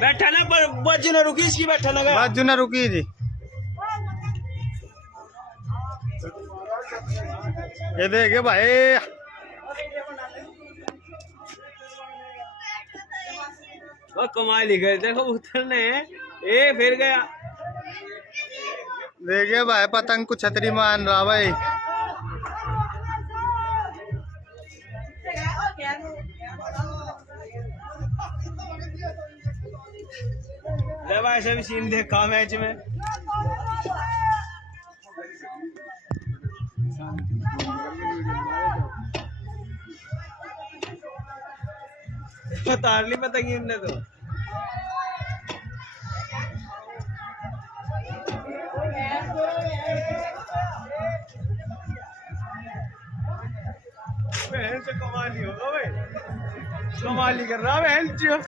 बैठा ना बज ना रुकी इसकी बैठा ना बज ना रुकी जी। ये देखे भाई वो कमाल ही गए देखो उतरने ए फिर गया। देखिए भाई पतंग को छतरी मान रहा भाई। जब ऐसा भी सीन देखा मैच में उतार ली पतंग इनने तो। बहन से कमाल ही होगा भाई, कमाल ही कर रहा बहन।